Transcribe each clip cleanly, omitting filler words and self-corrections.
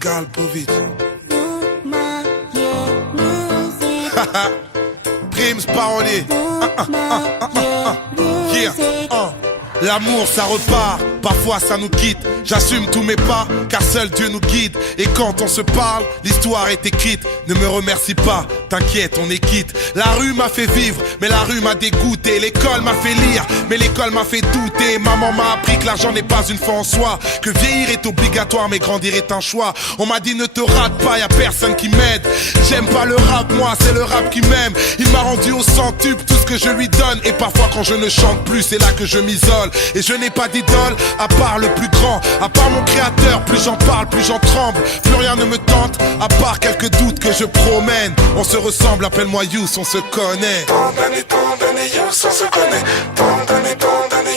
Skalpovic. Primes parolier. Yeah. L'amour ça repart, parfois ça nous quitte. J'assume tous mes pas, car seul Dieu nous guide. Et quand on se parle, l'histoire est écrite. Ne me remercie pas, t'inquiète, on est quitte. La rue m'a fait vivre, mais la rue m'a dégoûté. L'école m'a fait lire, mais l'école m'a fait douter. Maman m'a appris que l'argent n'est pas une fin en soi, que vieillir est obligatoire, mais grandir est un choix. On m'a dit ne te rate pas, y'a personne qui m'aide. J'aime pas le rap, moi c'est le rap qui m'aime. Il m'a rendu au centuple tout ce que je lui donne. Et parfois quand je ne chante plus, c'est là que je m'isole. Et je n'ai pas d'idole, à part le plus grand, à part mon créateur. Plus j'en parle, plus j'en tremble. Plus rien ne me tente, à part quelques doutes que je promène. On se ressemble, appelle-moi Youss, on se connaît. Tant d'années, Youss, on se connaît. Tant d'années,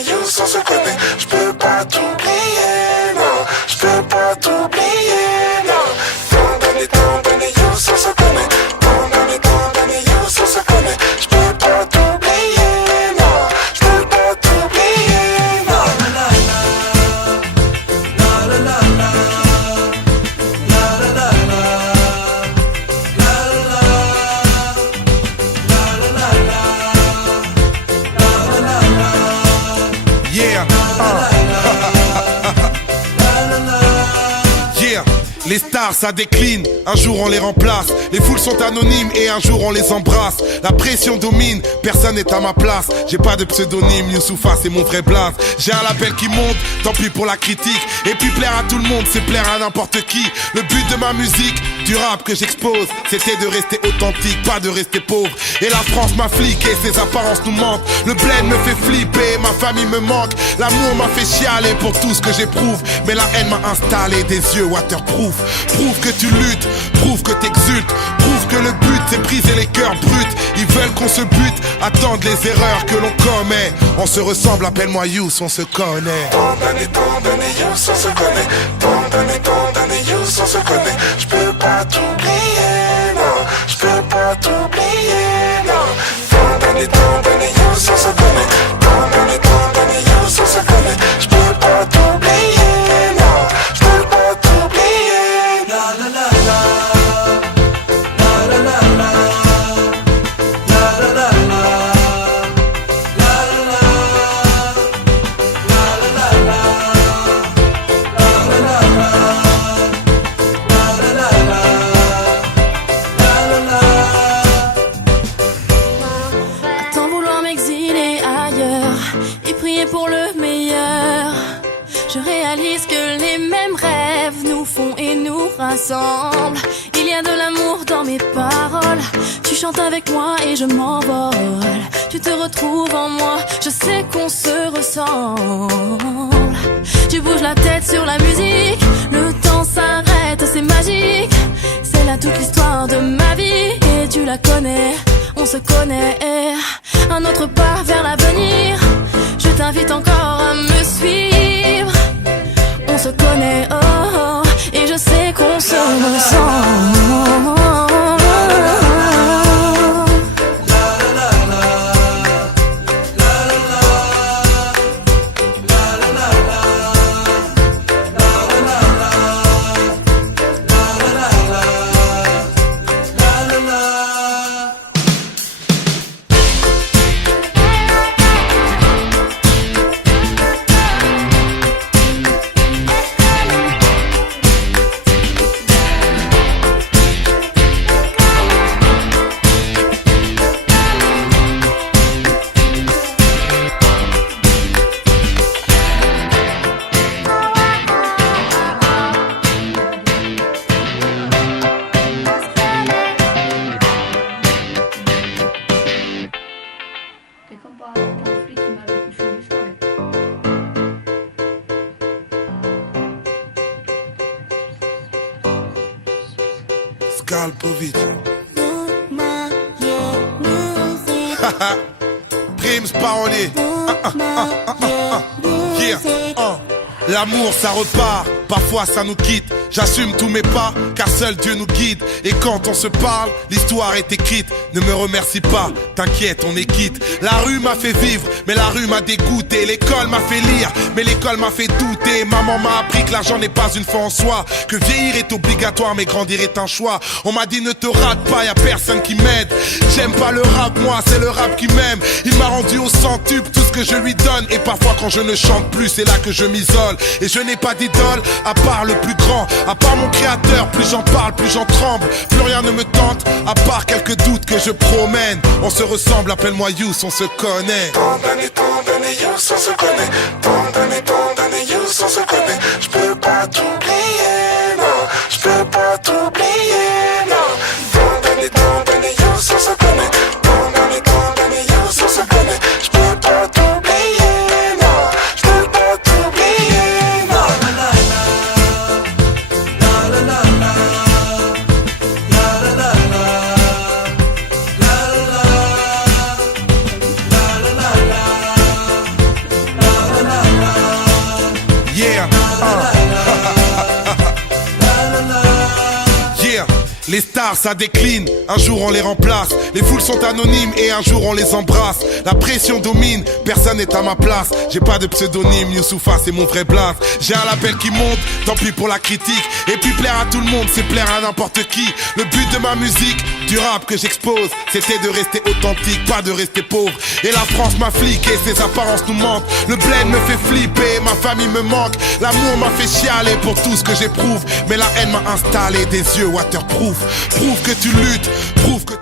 Youss, on se connaît. Je peux pas t'oublier, non. Je peux pas t'oublier, non. Tant d'années, Youss, on se connaît. Tant d'années, Youss, on se connaît. Je peux pas t'oublier, non. Je peux pas t'oublier, non. Yeah. Yeah. Les stars ça décline, un jour on les remplace. Les foules sont anonymes et un jour on les embrasse. La pression domine, personne n'est à ma place. J'ai pas de pseudonyme, Youssoufa c'est mon vrai blaze. J'ai un label qui monte, tant pis pour la critique. Et puis plaire à tout le monde, c'est plaire à n'importe qui. Le but de ma musique, du rap que j'expose, c'était de rester authentique, pas de rester pauvre. Et la France m'a fliqué, ses apparences nous mentent. Le bled me fait flipper, ma famille me manque. L'amour m'a fait chialer pour tout ce que j'éprouve. Mais la haine m'a installé des yeux waterproof. Prouve que tu luttes, prouve que t'exultes. Prouve que le but c'est briser les cœurs bruts. Ils veulent qu'on se bute, attendent les erreurs que l'on commet. On se ressemble, appelle-moi Youss, on se connaît. Tant d'années, Youss, on se connaît. Tant d'années, Youss, on se connaît. Je peux pas t'oublier, non. Je peux pas t'oublier, non. Tant d'années, Youss, on se connaît. Tant d'années, Youss, on se connaît. Je peux pas t'oublier, non. Je peux pas t'oublier. La la la la. La la la la. La la la la. La la la. La la la la. La la la la. La la la la. La la la. À tant vouloir m'exiler ailleurs et prier pour le meilleur, je réalise que les mêmes rêves nous font et nous rassemblent. Il y a de l'amour dans mes paroles. Tu chantes avec moi et je m'envole. Tu te retrouves en moi, je sais qu'on se ressemble. Tu bouges la tête sur la musique, le temps s'arrête, c'est magique. C'est là toute l'histoire de ma vie et tu la connais, on se connaît. Un autre pas vers l'avenir, je t'invite encore à me suivre. On se connaît, oh, oh, et je sais qu'on se ressemble. Skalpovic. Primes parolier. Yeah. L'amour ça repart, parfois ça nous quitte. J'assume tous mes pas, car seul Dieu nous guide. Et quand on se parle, l'histoire est écrite. Ne me remercie pas, t'inquiète, on est quitte. La rue m'a fait vivre, mais la rue m'a dégoûté. L'école m'a fait lire, mais l'école m'a fait douter. Maman m'a appris que l'argent n'est pas une fin en soi, que vieillir est obligatoire, mais grandir est un choix. On m'a dit ne te rate pas, y'a personne qui m'aide. J'aime pas le rap, moi, c'est le rap qui m'aime. Il m'a rendu au centuple tout ce que je lui donne. Et parfois quand je ne chante plus, c'est là que je m'isole. Et je n'ai pas d'idole, à part le plus grand. À part mon créateur, plus j'en parle, plus j'en tremble. Plus rien ne me tente, à part quelques doutes que je promène. On se ressemble, appelle-moi Youss, on se connaît. Tant d'années, Youss, on se connaît. Tant d'années, Youss, on se connaît. J'peux pas t'oublier, non. J'peux pas t'oublier, non. Tant d'années, Youss, on se connaît. Tant d'années, Youss, on se connaît. J'peux pas t'oublier, non. J'peux pas t'oublier, non. Yeah, yeah. Les stars ça décline, un jour on les remplace. Les foules sont anonymes et un jour on les embrasse. La pression domine, personne n'est à ma place. J'ai pas de pseudonyme, Youssoufa c'est mon vrai blaze. J'ai un label qui monte, tant pis pour la critique. Et puis plaire à tout le monde, c'est plaire à n'importe qui. Le but de ma musique, du rap que j'expose, c'était de rester authentique, pas de rester pauvre. Et la France m'afflique et ses apparences nous mentent. Le bled me fait flipper, ma famille me manque. L'amour m'a fait chialer pour tout ce que j'éprouve. Mais la haine m'a installé des yeux waterproof. Prouve que tu luttes, prouve que